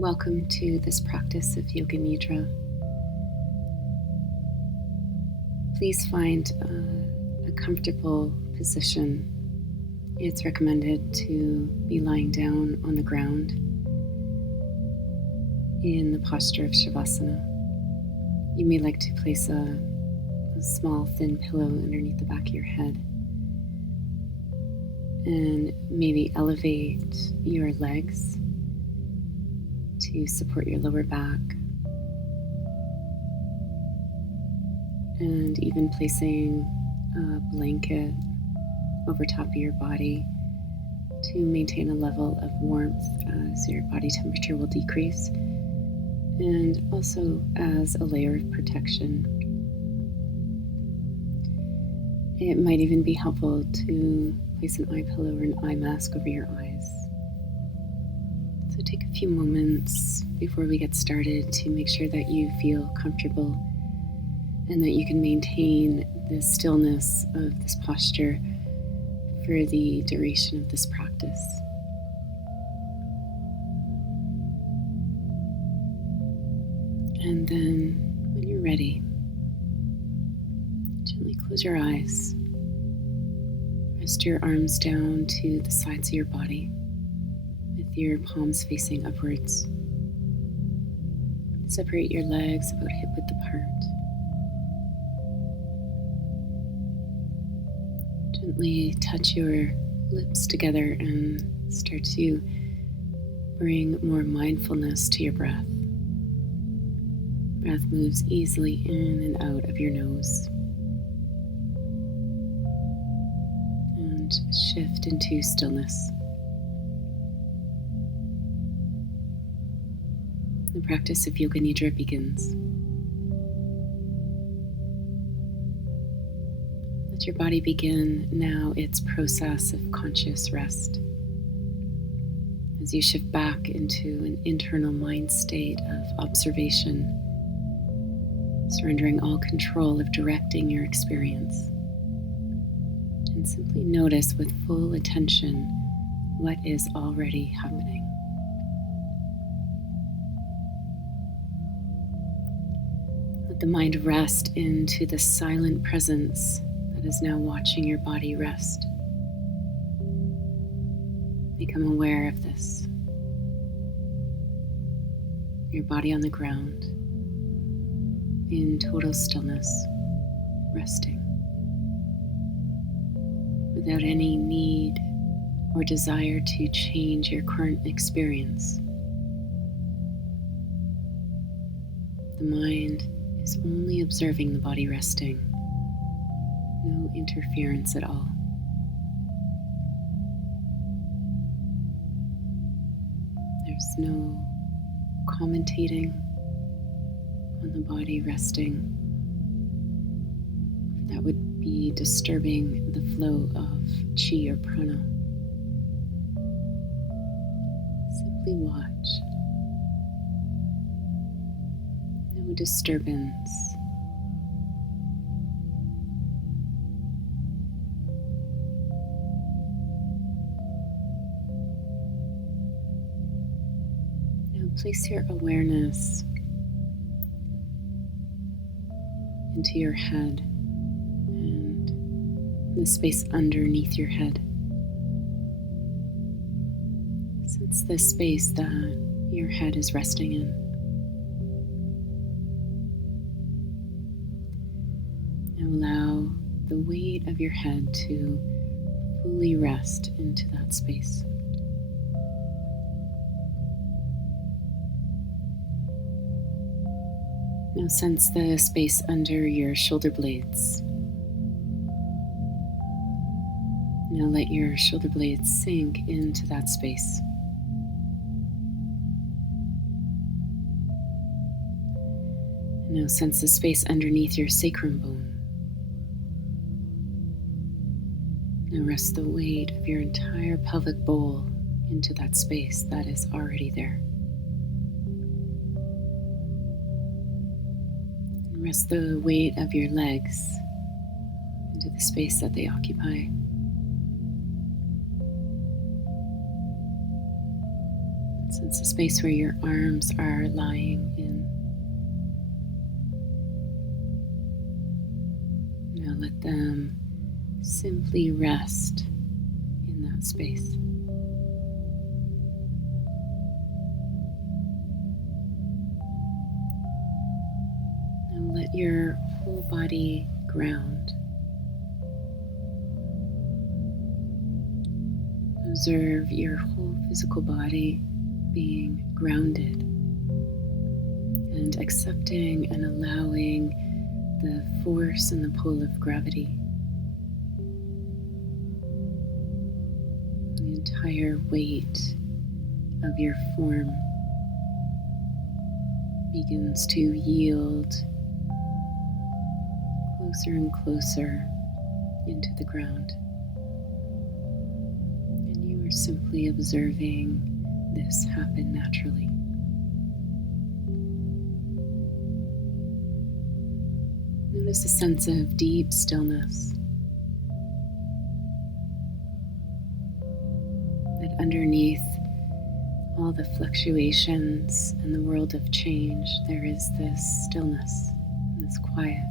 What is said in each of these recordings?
Welcome to this practice of Yoga Nidra. Please find a comfortable position. It's recommended to be lying down on the ground in the posture of Shavasana. You may like to place a small thin pillow underneath the back of your head and maybe elevate your legs to support your lower back, and even placing a blanket over top of your body to maintain a level of warmth as your body temperature will decrease, and also as a layer of protection. It might even be helpful to place an eye pillow or an eye mask over your eyes. So take a few moments before we get started to make sure that you feel comfortable and that you can maintain the stillness of this posture for the duration of this practice. And then when you're ready, gently close your eyes. Rest your arms down to the sides of your body with your palms facing upwards. Separate your legs about hip-width apart. Gently touch your lips together and start to bring more mindfulness to your breath. Breath moves easily in and out of your nose. And shift into stillness. The practice of Yoga Nidra begins. Let your body begin now its process of conscious rest. As you shift back into an internal mind state of observation, surrendering all control of directing your experience. And simply notice with full attention what is already happening. Let the mind rest into the silent presence that is now watching your body rest. Become aware of this. Your body on the ground, in total stillness, resting, without any need or desire to change your current experience. The mind is only observing the body resting, no interference at all. There's no commentating on the body resting. That would be disturbing the flow of chi or prana. Simply watch. No disturbance. Now place your awareness into your head and the space underneath your head. Sense the space that your head is resting in. Now allow the weight of your head to fully rest into that space. Now sense the space under your shoulder blades. Now let your shoulder blades sink into that space. Now sense the space underneath your sacrum bone. Now rest the weight of your entire pelvic bowl into that space that is already there. Rest the weight of your legs into the space that they occupy. Sense the space where your arms are lying in. Now let them simply rest in that space. Now let your whole body ground. Observe your whole physical body being grounded and accepting and allowing the force and the pull of gravity. The entire weight of your form begins to yield closer and closer into the ground. And you are simply observing this happen naturally. Notice a sense of deep stillness. That underneath all the fluctuations and the world of change, there is this stillness and this quiet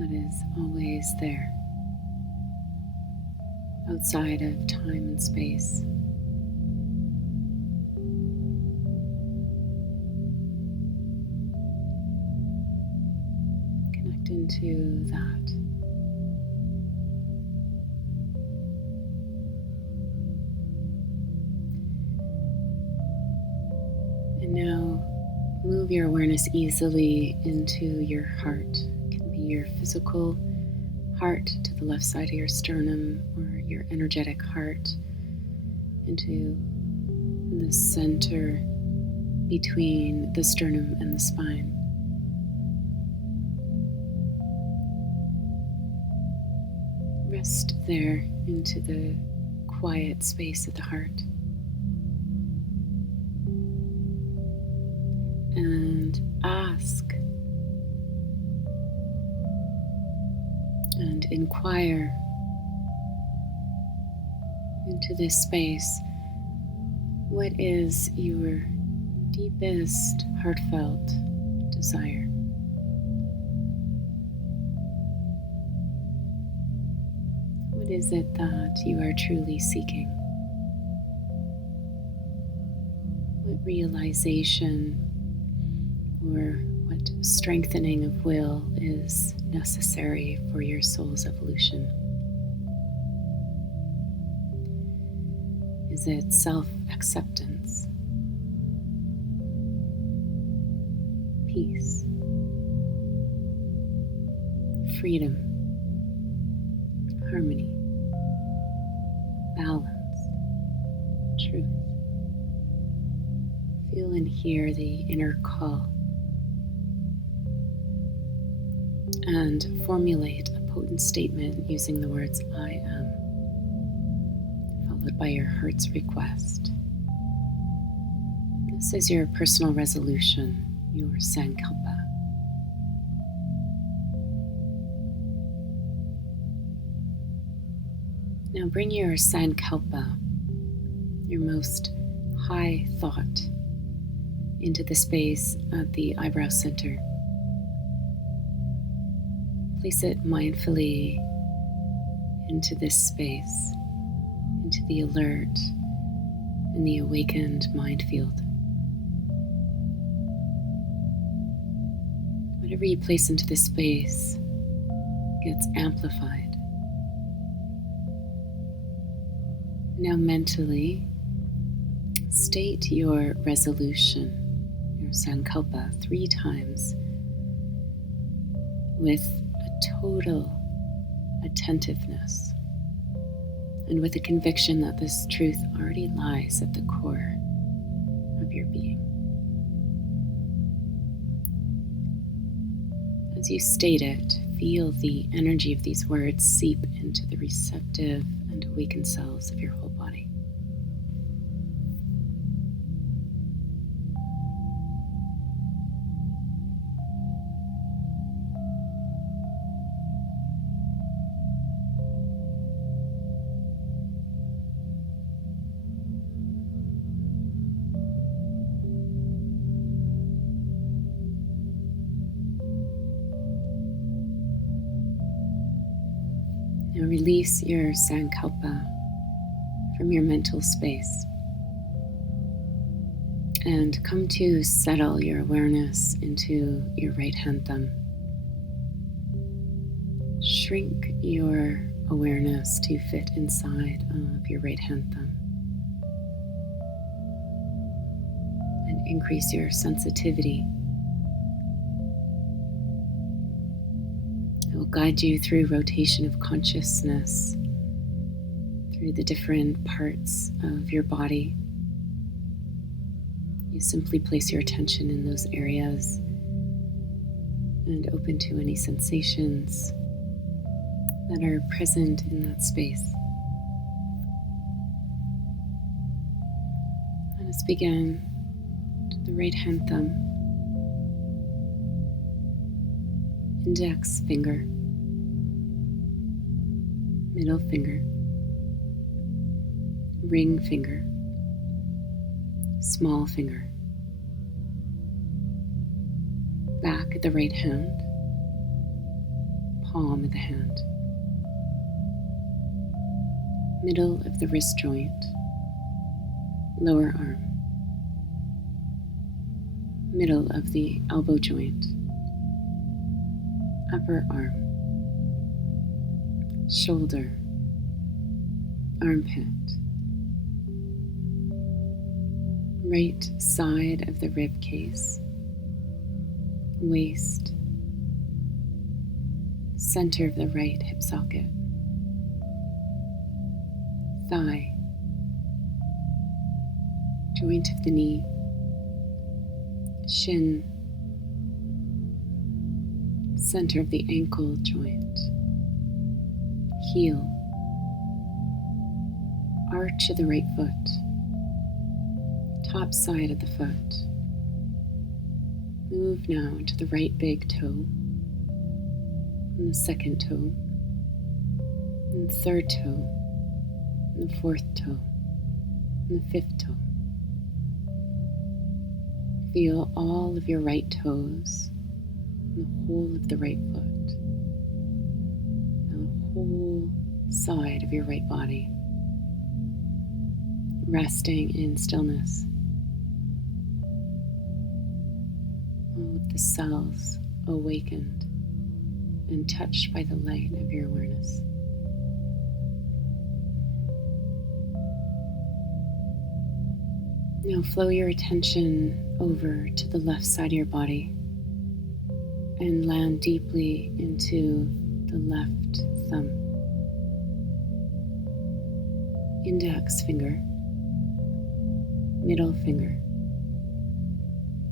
that is always there, outside of time and space. Connect into that. And now move your awareness easily into your heart. It can be your physical heart to the left side of your sternum, or your energetic heart into the center between the sternum and the spine. Rest there into the quiet space of the heart. And ask and inquire into this space. What is your deepest heartfelt desire? What is it that you are truly seeking? What realization or what strengthening of will is necessary for your soul's evolution? Is it self-acceptance, peace, freedom, harmony, balance, truth? Feel and hear the inner call and formulate a potent statement using the words I am, followed by your heart's request. This is your personal resolution, your sankalpa. Now bring your sankalpa, your most high thought, into the space at the eyebrow center. Place it mindfully into this space, into the alert and the awakened mind field. Whatever you place into this space gets amplified. Now mentally state your resolution, your sankalpa, 3 times with a total attentiveness and with a conviction that this truth already lies at the core of your being. As you state it, feel the energy of these words seep into the receptive and awakened cells of your whole body. release your sankalpa from your mental space and come to settle your awareness into your right hand thumb. Shrink your awareness to fit inside of your right hand thumb and increase your sensitivity. It will guide you through rotation of consciousness through the different parts of your body. You simply place your attention in those areas and open to any sensations that are present in that space. Let us begin with the right hand thumb, index finger, middle finger, ring finger, small finger, back of the right hand, palm of the hand, middle of the wrist joint, lower arm, middle of the elbow joint, upper arm, shoulder, armpit, right side of the rib case, waist, center of the right hip socket, thigh, joint of the knee, shin, center of the ankle joint, heel, arch of the right foot, top side of the foot. Move now to the right big toe, and the second toe, and the third toe, and the fourth toe, and the fifth toe. Feel all of your right toes, and the whole of the right foot, and the whole side of your right body, resting in stillness. All of the cells awakened and touched by the light of your awareness. Now flow your attention over to the left side of your body and land deeply into the left thumb. Index finger, middle finger,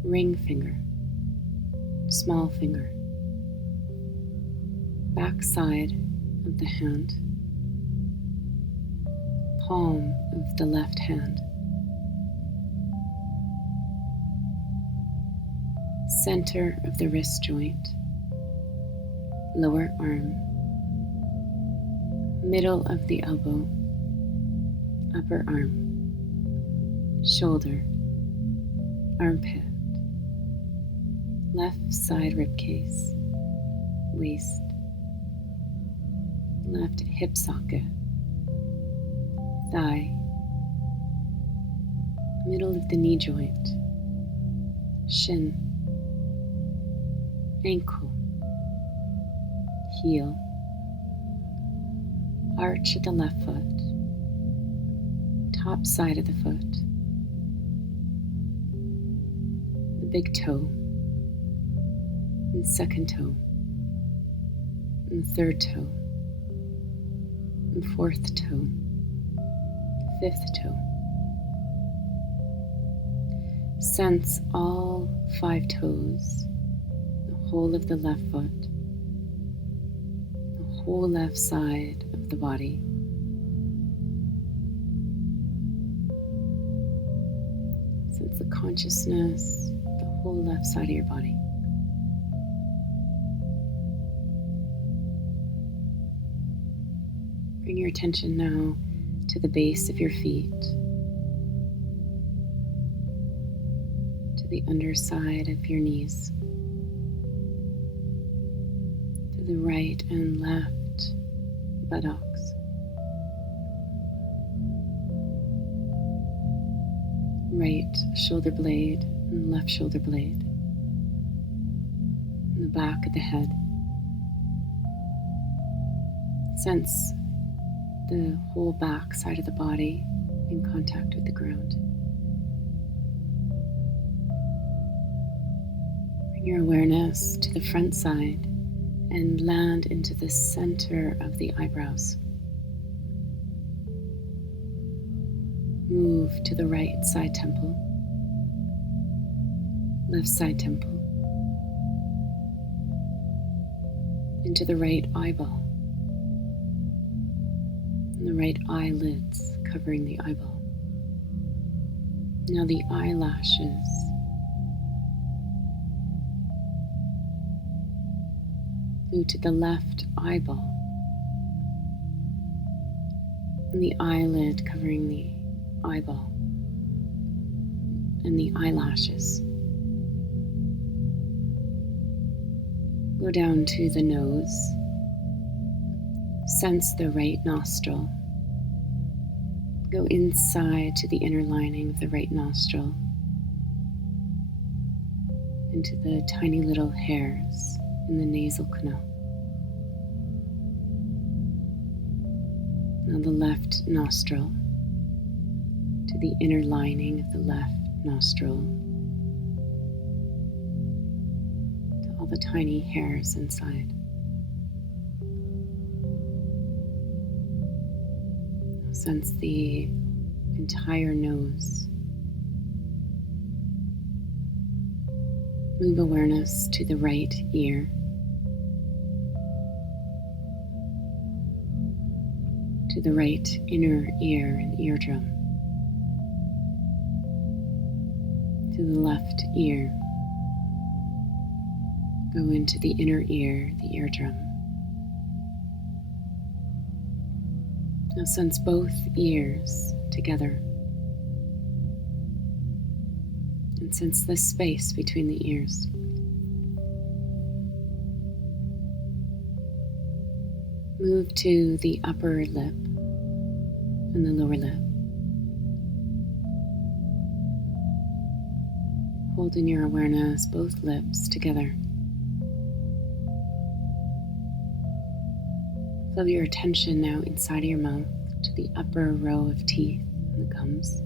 ring finger, small finger, back side of the hand, palm of the left hand, center of the wrist joint, lower arm, middle of the elbow, upper arm, shoulder, armpit, left side rib case, waist, left hip socket, thigh, middle of the knee joint, shin, ankle, heel, arch of the left foot, top side of the foot, the big toe, and second toe, and the third toe, and fourth toe, fifth toe. Sense all 5 toes, the whole of the left foot, the whole left side of the body. Sense the consciousness, the whole left side of your body. Bring your attention now to the base of your feet, to the underside of your knees, to the right and left buttocks, right shoulder blade and left shoulder blade, and the back of the head. Sense the whole back side of the body in contact with the ground. Bring your awareness to the front side and land into the center of the eyebrows. Move to the right side temple, left side temple, into the right eyeball, and the right eyelids covering the eyeball. Now the eyelashes. Move to the left eyeball, and the eyelid covering the eyeball, and the eyelashes. Go down to the nose. Sense the right nostril. Go inside to the inner lining of the right nostril, into the tiny little hairs in the nasal canal. Now the left nostril, to the inner lining of the left nostril, to all the tiny hairs inside. Now sense the entire nose. Move awareness to the right ear, to the right inner ear and eardrum, to the left ear. Go into the inner ear, the eardrum. Now sense both ears together, and sense the space between the ears. Move to the upper lip and the lower lip. Hold in your awareness both lips together. Flow your attention now inside of your mouth to the upper row of teeth and the gums,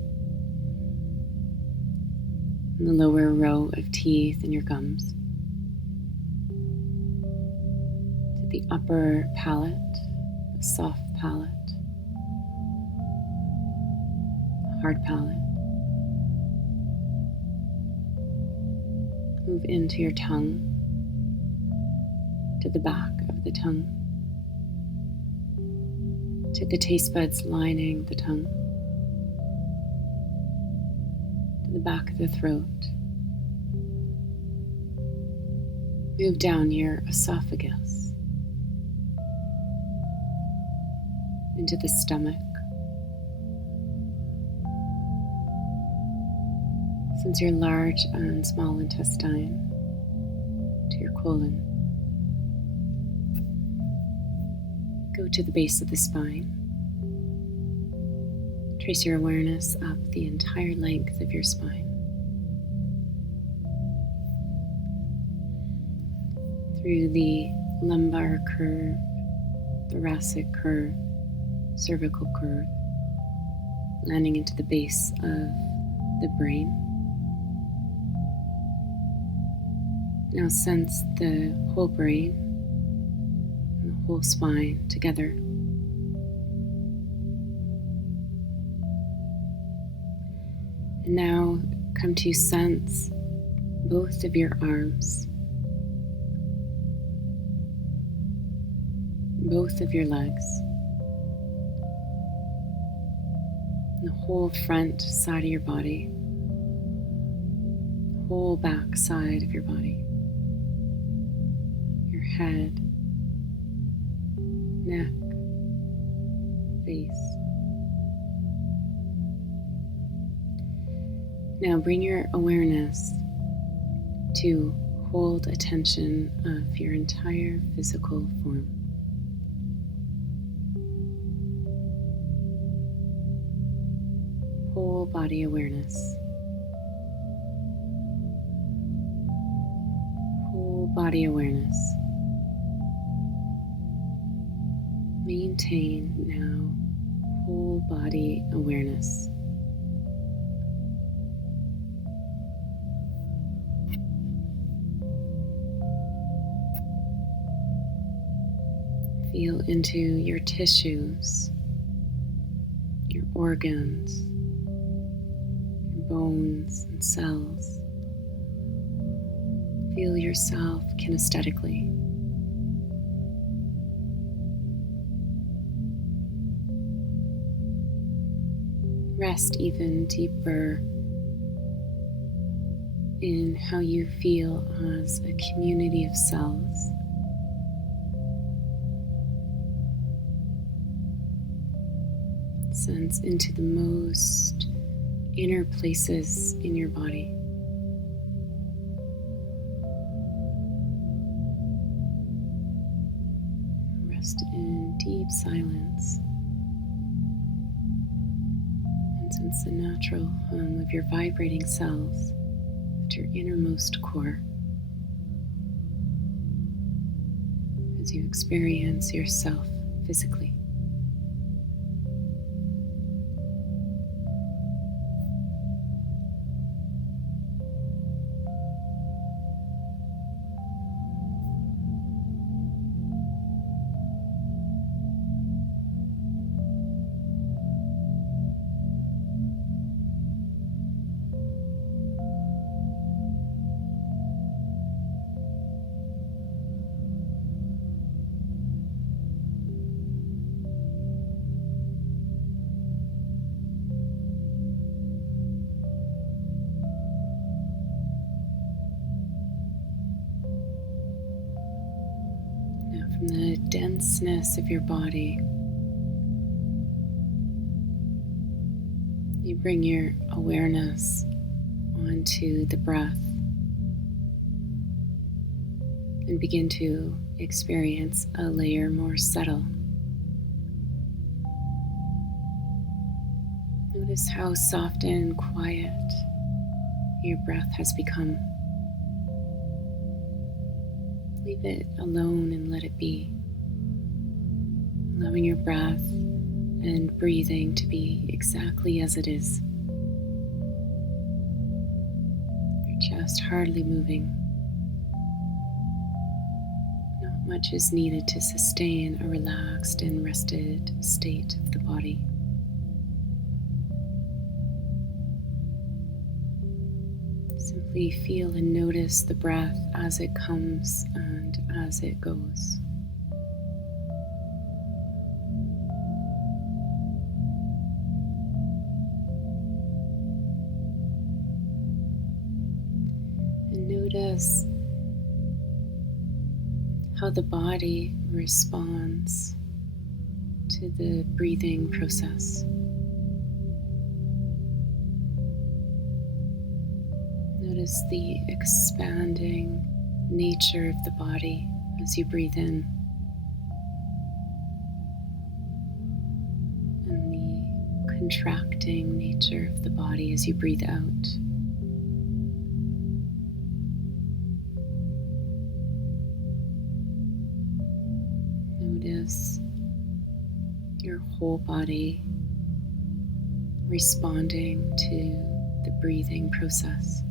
and the lower row of teeth and your gums, to the upper palate, the soft palate, the hard palate. Move into your tongue, to the back of the tongue, to the taste buds lining the tongue, to the back of the throat. Move down your esophagus, into the stomach. Sense your large and small intestine, to your colon. Go to the base of the spine. Trace your awareness up the entire length of your spine. Through the lumbar curve, thoracic curve, cervical curve, landing into the base of the brain. Now sense the whole brain and the whole spine together. And now come to sense both of your arms, both of your legs, and the whole front side of your body, the whole back side of your body, your head, neck, face. Now bring your awareness to hold attention of your entire physical form. whole body awareness. Whole body awareness. Maintain now whole body awareness. Feel into your tissues, your organs, your bones and cells. Feel yourself kinesthetically. Rest even deeper in how you feel as a community of cells. Sense into the most inner places in your body. Rest in deep silence and sense the natural hum of your vibrating cells at your innermost core as you experience yourself physically. From the denseness of your body, you bring your awareness onto the breath and begin to experience a layer more subtle. Notice how soft and quiet your breath has become. Leave it alone and let it be. Allowing your breath and breathing to be exactly as it is. You're just hardly moving. Not much is needed to sustain a relaxed and rested state of the body. Simply feel and notice the breath as it comes and as it goes. And notice how the body responds to the breathing process. Notice the expanding nature of the body as you breathe in, and the contracting nature of the body as you breathe out. Notice your whole body responding to the breathing process.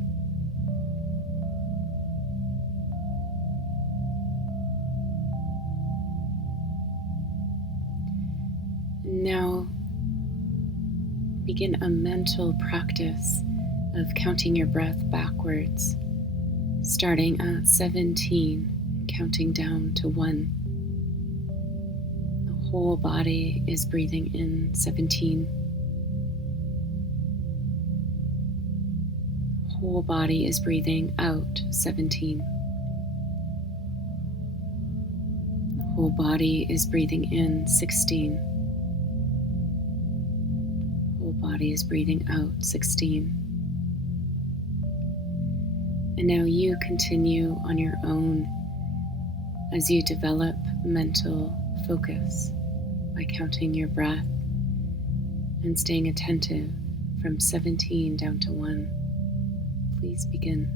Now begin a mental practice of counting your breath backwards, starting at 17, counting down to 1. The whole body is breathing in 17. The whole body is breathing out 17. The whole body is breathing in 16. Body is breathing out 16. And now you continue on your own as you develop mental focus by counting your breath and staying attentive from 17 down to 1. Please begin.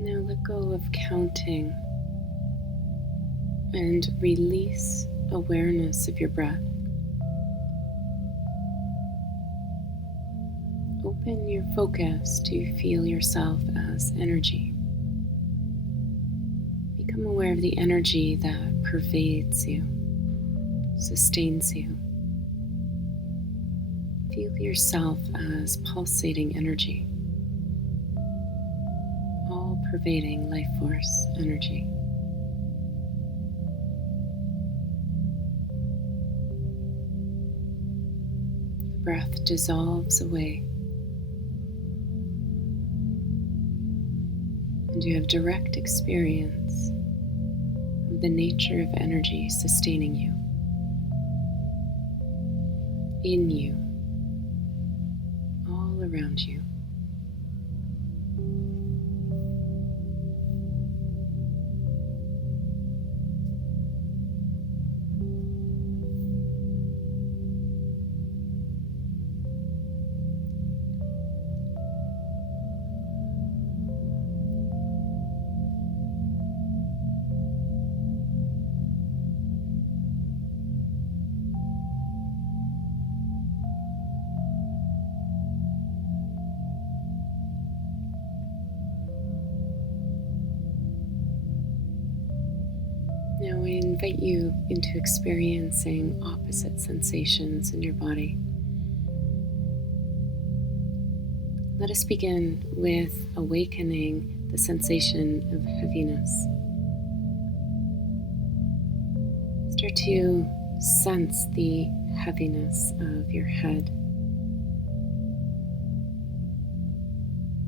Now let go of counting and release awareness of your breath. Open your focus to feel yourself as energy. Become aware of the energy that pervades you, sustains you. Feel yourself as pulsating energy. All-pervading life force energy. The breath dissolves away, and you have direct experience of the nature of energy sustaining you, in you, all around you. Now I invite you into experiencing opposite sensations in your body. Let us begin with awakening the sensation of heaviness. Start to sense the heaviness of your head,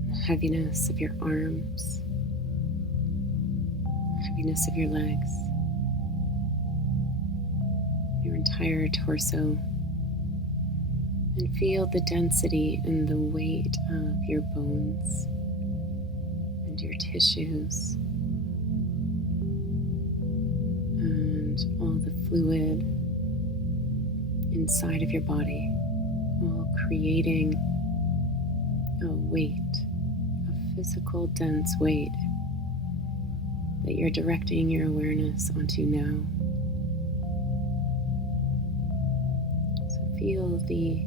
the heaviness of your arms, the heaviness of your legs, your entire torso, and feel the density and the weight of your bones and your tissues and all the fluid inside of your body, all creating a weight, a physical dense weight that you're directing your awareness onto now. Feel the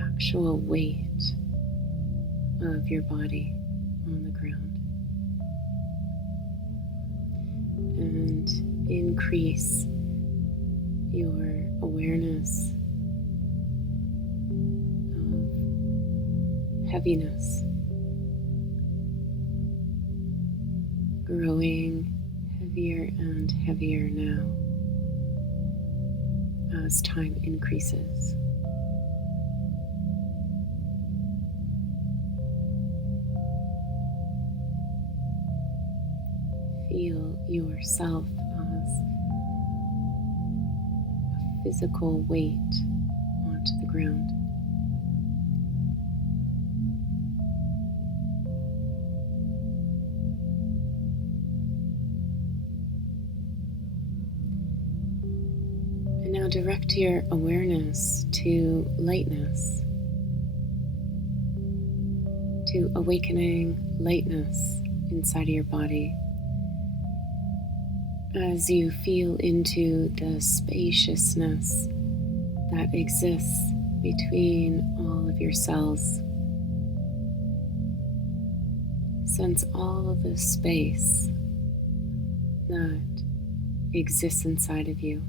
actual weight of your body on the ground, and increase your awareness of heaviness, growing heavier and heavier now as time increases. Feel yourself as a physical weight onto the ground. Now direct your awareness to lightness, to awakening lightness inside of your body as you feel into the spaciousness that exists between all of your cells. Sense all of the space that exists inside of you.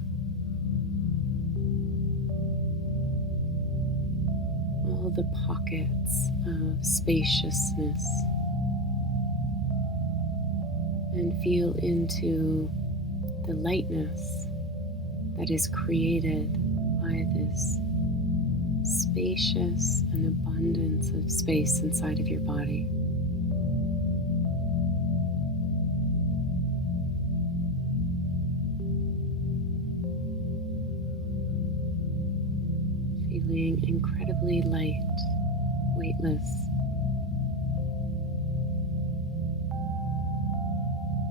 All the pockets of spaciousness. And feel into the lightness that is created by this spacious and abundance of space inside of your body. Feeling incredibly light, weightless.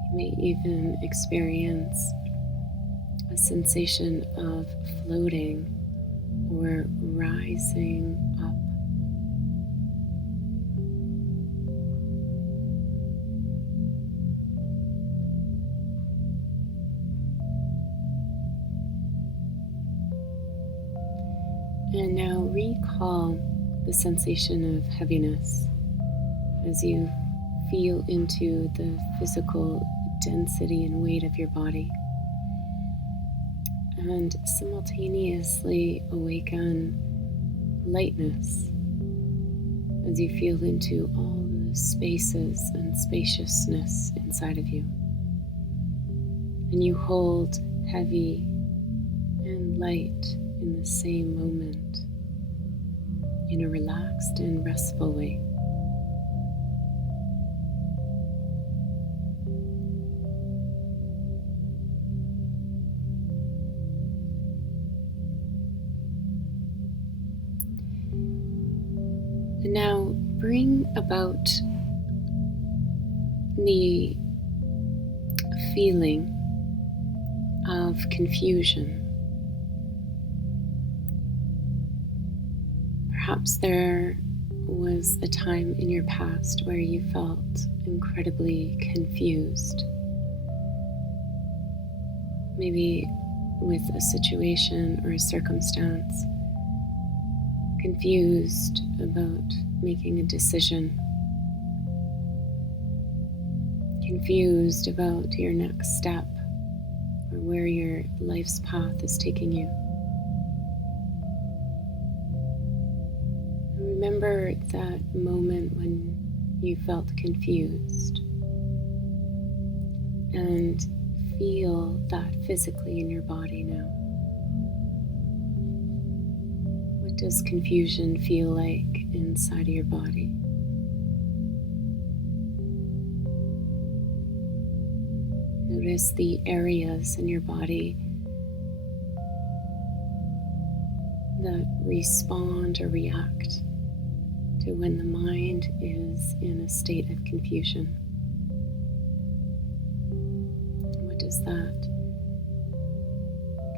You may even experience a sensation of floating or rising up. And now recall the sensation of heaviness as you feel into the physical density and weight of your body. And simultaneously awaken lightness as you feel into all the spaces and spaciousness inside of you. And you hold heavy and light in the same moment in a relaxed and restful way. And now bring about the feeling of confusion. Perhaps there was a time in your past where you felt incredibly confused. Maybe with a situation or a circumstance. Confused about making a decision. Confused about your next step or where your life's path is taking you. Remember that moment when you felt confused and feel that physically in your body now. What does confusion feel like inside of your body? Notice the areas in your body that respond or react to when the mind is in a state of confusion. What does that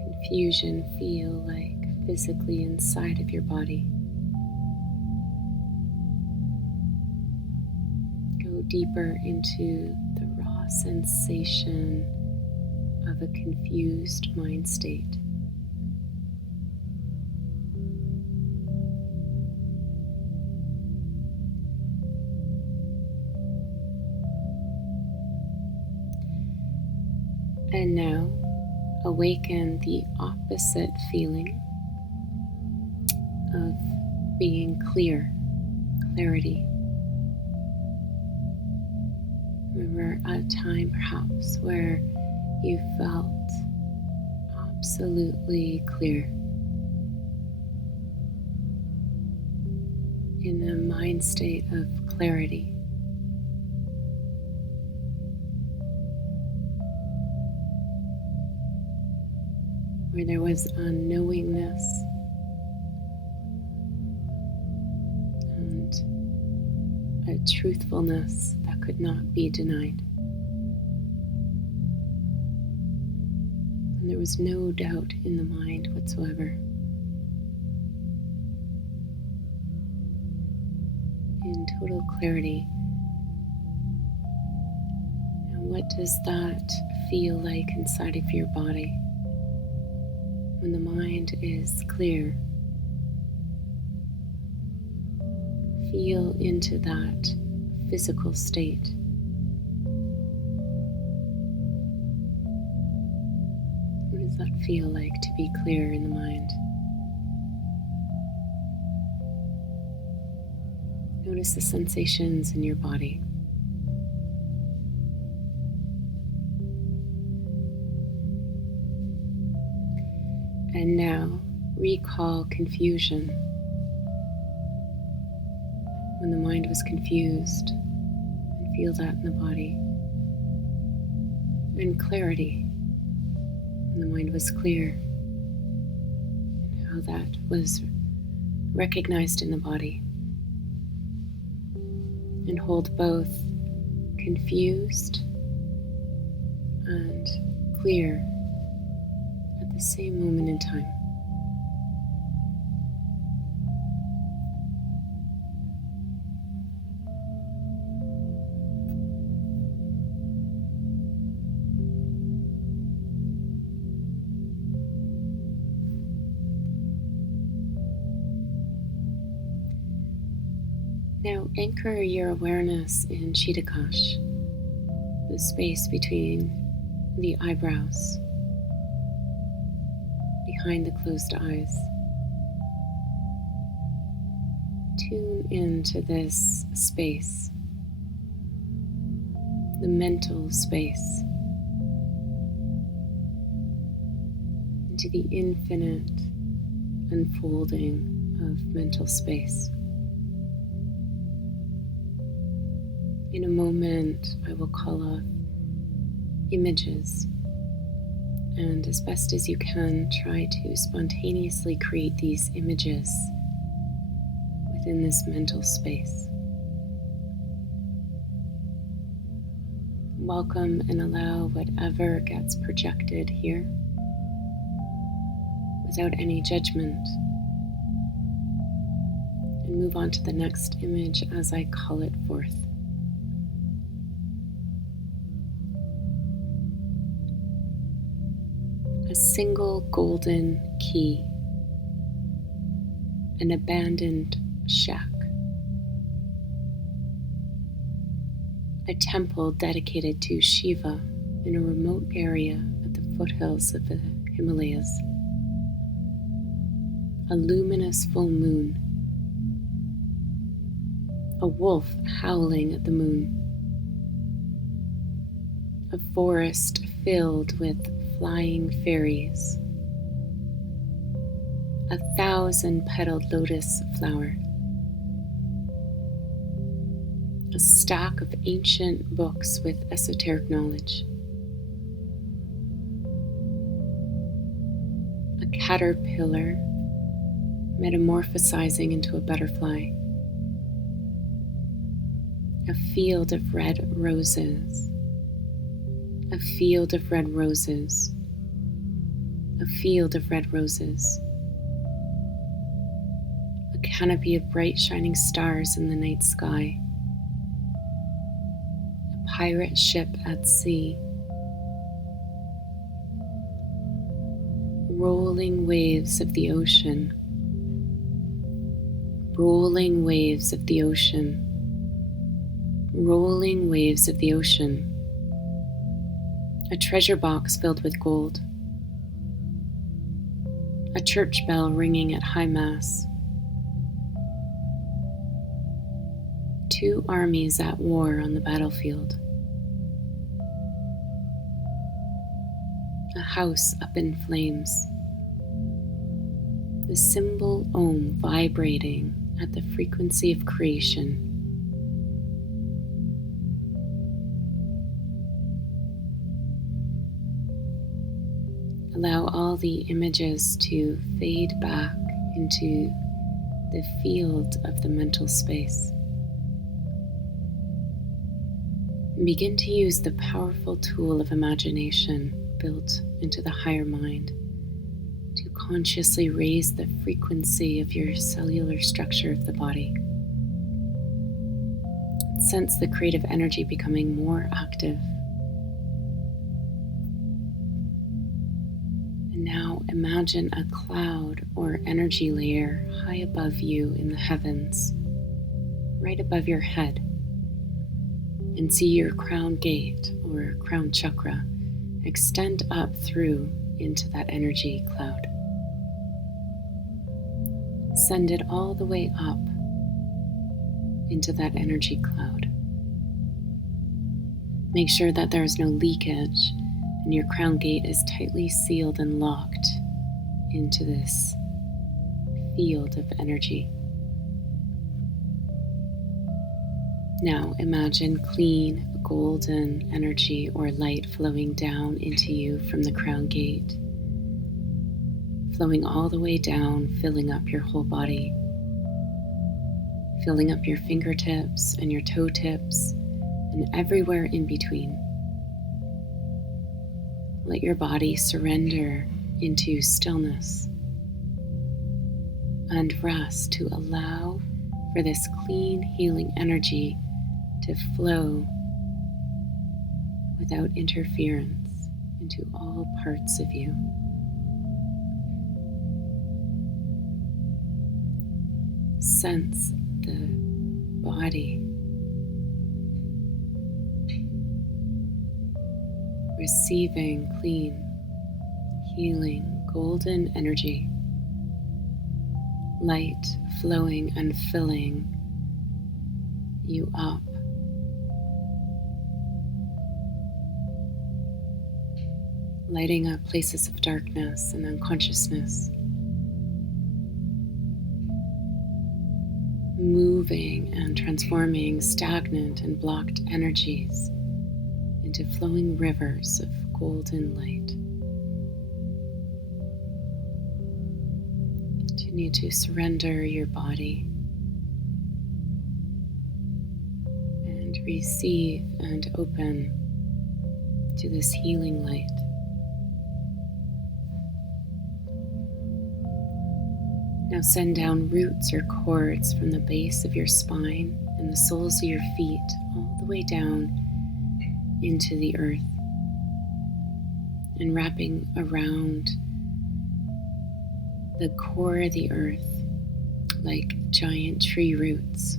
confusion feel like physically inside of your body? Go deeper into the raw sensation of a confused mind state. And now awaken the opposite feeling of being clear, clarity. Remember a time perhaps where you felt absolutely clear. In a mind state of clarity. Where there was a knowingness and a truthfulness that could not be denied. And and there was no doubt in the mind whatsoever. In total clarity. Now, what does that feel like inside of your body when the mind is clear? Feel into that physical state. What does that feel like to be clear in the mind? Notice the sensations in your body. And now recall confusion. When the mind was confused, and feel that in the body. And clarity, when the mind was clear, and how that was recognized in the body. And hold both confused and clear at the same moment in time. Now anchor your awareness in Chittakash, the space between the eyebrows, behind the closed eyes. Tune into this space, the mental space, into the infinite unfolding of mental space. In a moment, I will call up images, and as best as you can, try to spontaneously create these images within this mental space. Welcome and allow whatever gets projected here without any judgment, and move on to the next image as I call it forth. A single golden key, an abandoned shack, a temple dedicated to Shiva in a remote area at the foothills of the Himalayas, a luminous full moon, a wolf howling at the moon, a forest filled with flying fairies, 1,000-petaled lotus flower, a stack of ancient books with esoteric knowledge, a caterpillar metamorphosizing into a butterfly, a field of red roses, a field of red roses, a field of red roses, a canopy of bright shining stars in the night sky, a pirate ship at sea, rolling waves of the ocean, rolling waves of the ocean, rolling waves of the ocean, a treasure box filled with gold, a church bell ringing at high mass, 2 armies at war on the battlefield, a house up in flames, the symbol Om vibrating at the frequency of creation. Allow all the images to fade back into the field of the mental space. And begin to use the powerful tool of imagination built into the higher mind to consciously raise the frequency of your cellular structure of the body. Sense the creative energy becoming more active. And now imagine a cloud or energy layer high above you in the heavens, right above your head, and see your crown gate or crown chakra extend up through into that energy cloud. Send it all the way up into that energy cloud. Make sure that there is no leakage and your crown gate is tightly sealed and locked into this field of energy. Now imagine clean, golden energy or light flowing down into you from the crown gate, flowing all the way down, filling up your whole body, filling up your fingertips and your toe tips and everywhere in between. Let your body surrender into stillness and rest to allow for this clean, healing energy to flow without interference into all parts of you. Sense the body receiving clean, healing, golden energy, light flowing and filling you up. Lighting up places of darkness and unconsciousness. Moving and transforming stagnant and blocked energies into flowing rivers of golden light. Continue to surrender your body and receive and open to this healing light. Now send down roots or cords from the base of your spine and the soles of your feet all the way down into the earth and wrapping around the core of the earth like giant tree roots.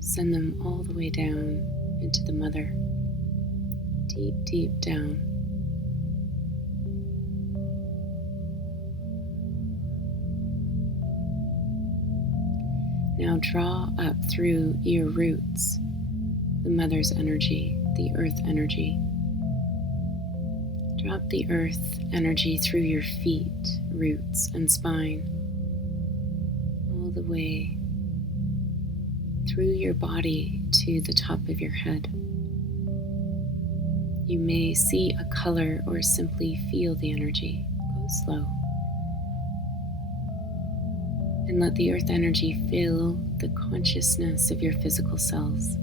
Send them all the way down into the mother, deep, deep down. Now draw up through your roots the mother's energy, the earth energy. Drop the earth energy through your feet, roots, and spine, all the way through your body to the top of your head. You may see a color or simply feel the energy. Go slow. And let the earth energy fill the consciousness of your physical cells,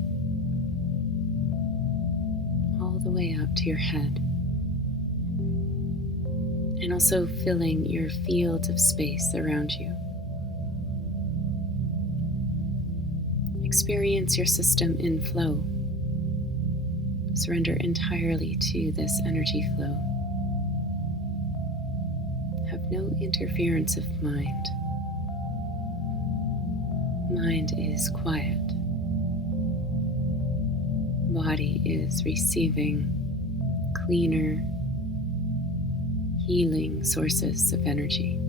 all the way up to your head, and also filling your field of space around you. Experience your system in flow. Surrender entirely to this energy flow. Have no interference of mind. Mind is quiet. Body is receiving cleaner, healing sources of energy.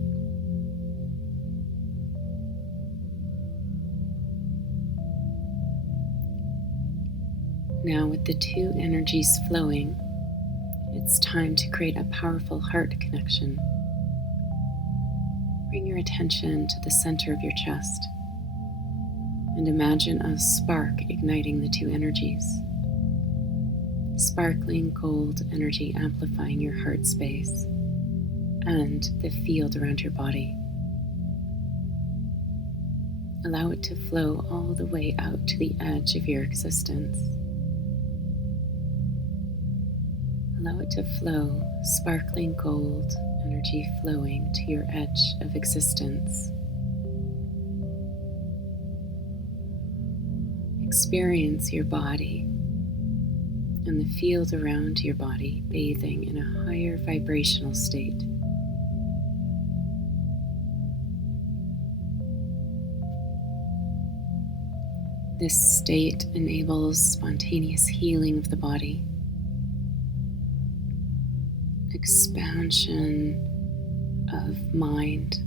Now, with the two energies flowing, it's time to create a powerful heart connection. Bring your attention to the center of your chest and imagine a spark igniting the two energies. Sparkling gold energy amplifying your heart space and the field around your body. Allow it to flow all the way out to the edge of your existence. Allow it to flow, sparkling gold energy flowing to your edge of existence. Experience your body and the field around your body bathing in a higher vibrational state. This state enables spontaneous healing of the body, expansion of mind,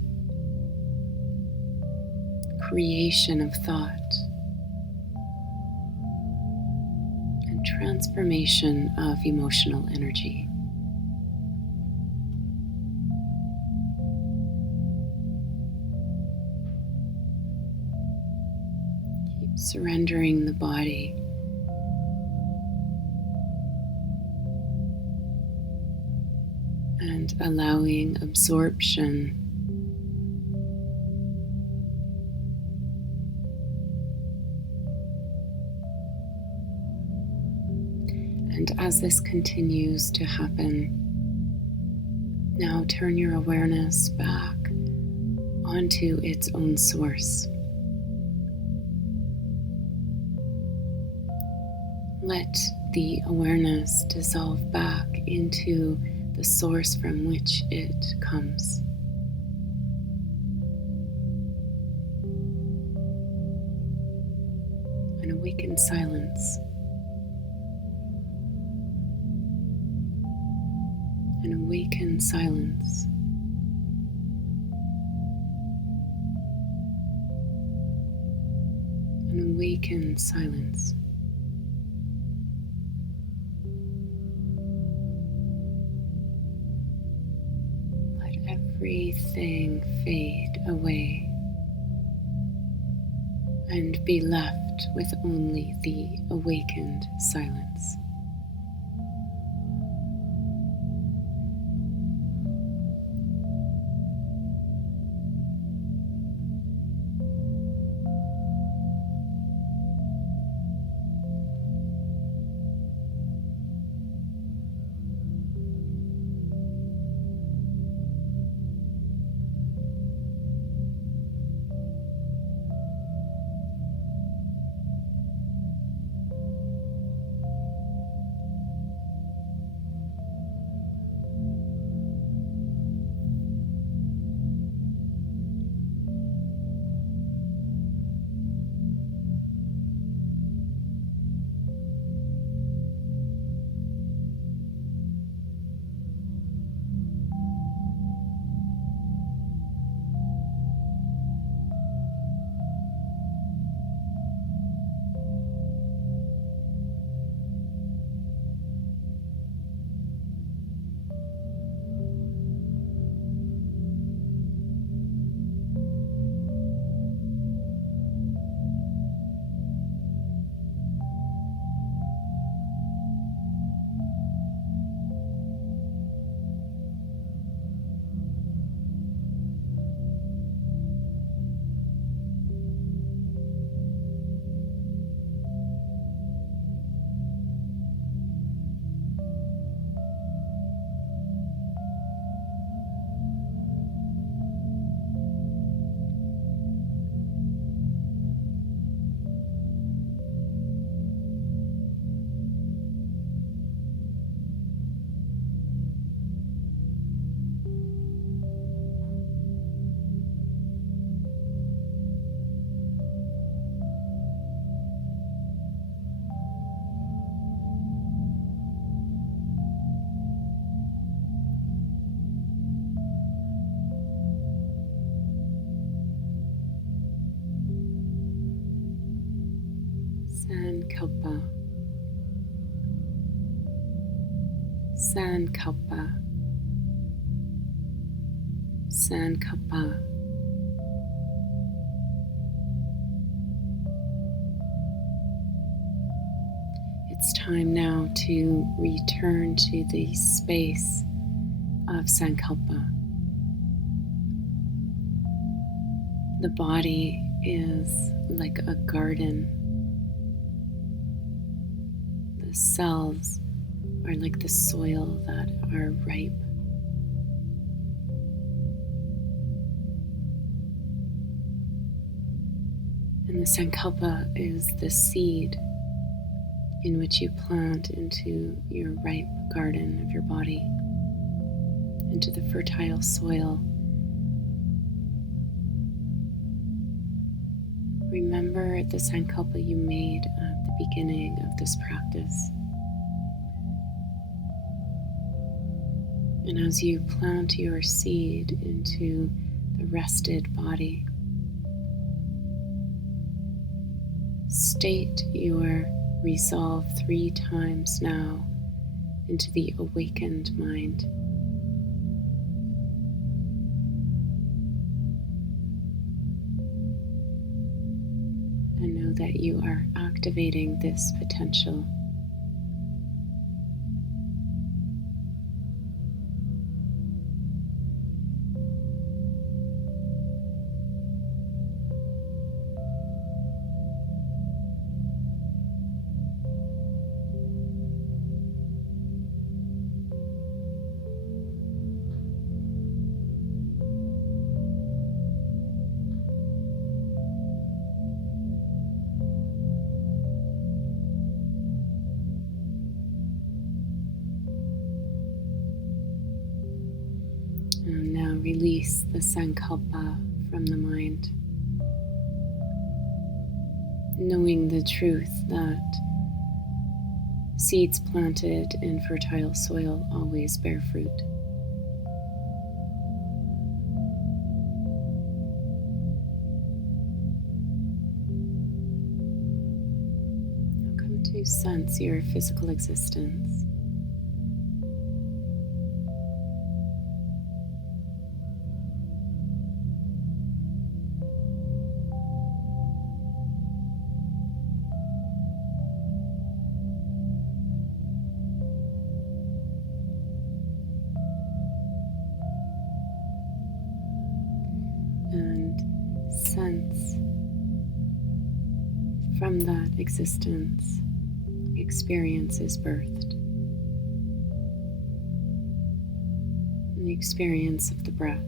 creation of thought, and transformation of emotional energy. Keep surrendering the body and allowing absorption and as this continues to happen, now turn your awareness back onto its own source. Let the awareness dissolve back into the source from which it comes. And awaken silence. And awaken silence. And awaken silence. Everything fade away and be left with only the awakened silence. Sankalpa, Sankalpa, Sankalpa. It's time now to return to the space of Sankalpa. The body is like a garden. The cells are like the soil that are ripe. And the Sankalpa is the seed in which you plant into your ripe garden of your body, into the fertile soil. Remember the Sankalpa you made at the beginning of this practice. And as you plant your seed into the rested body, state your resolve 3 times now into the awakened mind. And know that you are activating this potential. And now release the Sankalpa from the mind, knowing the truth that seeds planted in fertile soil always bear fruit. Now come to sense your physical existence. And sense from that existence, experience is birthed. And the experience of the breath.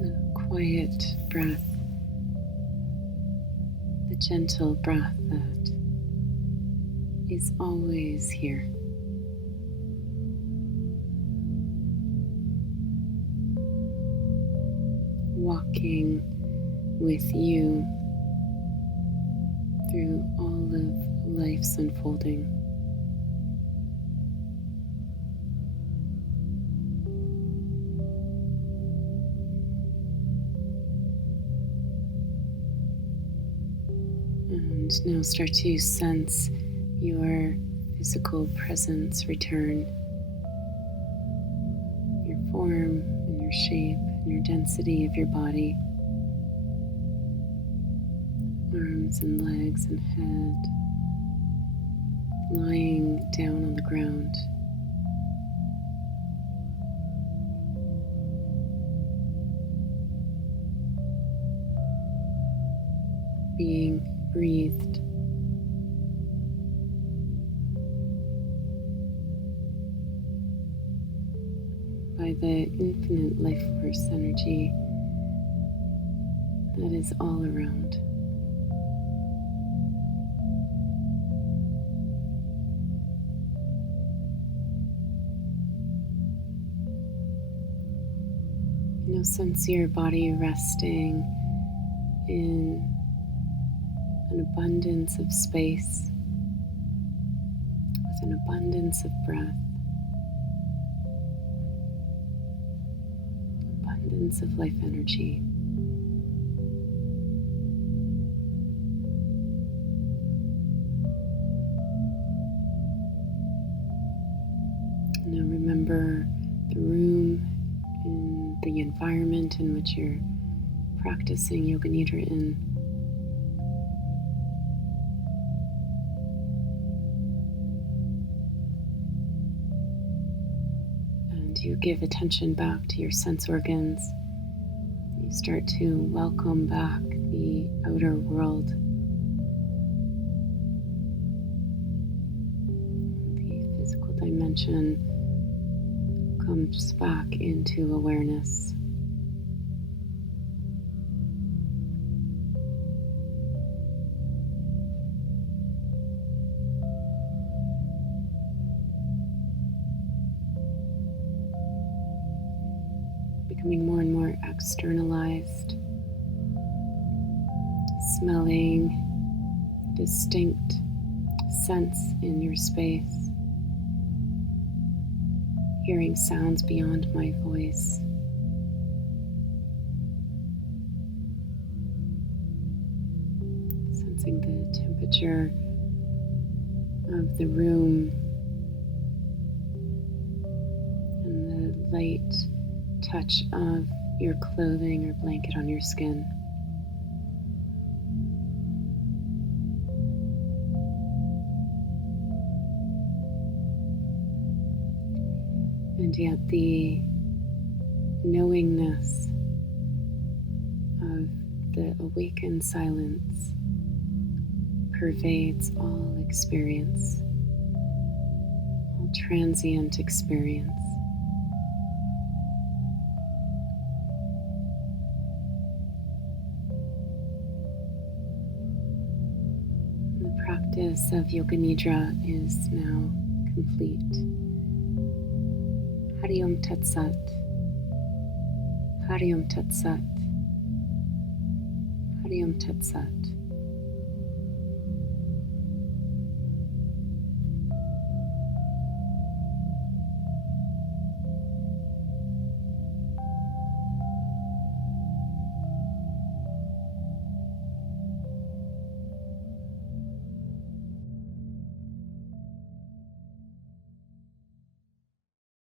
The quiet breath, the gentle breath that is always here. Walking with you through all of life's unfolding. And now start to sense your physical presence return, your form and your shape. Your density of your body, arms and legs and head, lying down on the ground. Being breathed. By the infinite life force energy that is all around. Now sense your body resting in an abundance of space, with an abundance of breath. Of life energy. Now remember the room and the environment in which you're practicing Yoga Nidra in. And you give attention back to your sense organs. You start to welcome back the outer world, the physical dimension comes back into awareness. Becoming more and more externalized, smelling distinct scents in your space, hearing sounds beyond my voice. Sensing the temperature of the room and the light touch of your clothing or blanket on your skin. And yet the knowingness of the awakened silence pervades all experience, all transient experience. The practice of Yoga Nidra is now complete. Hari Om Tat Sat. Hari Om Tat Sat. Hari Om Tat Sat.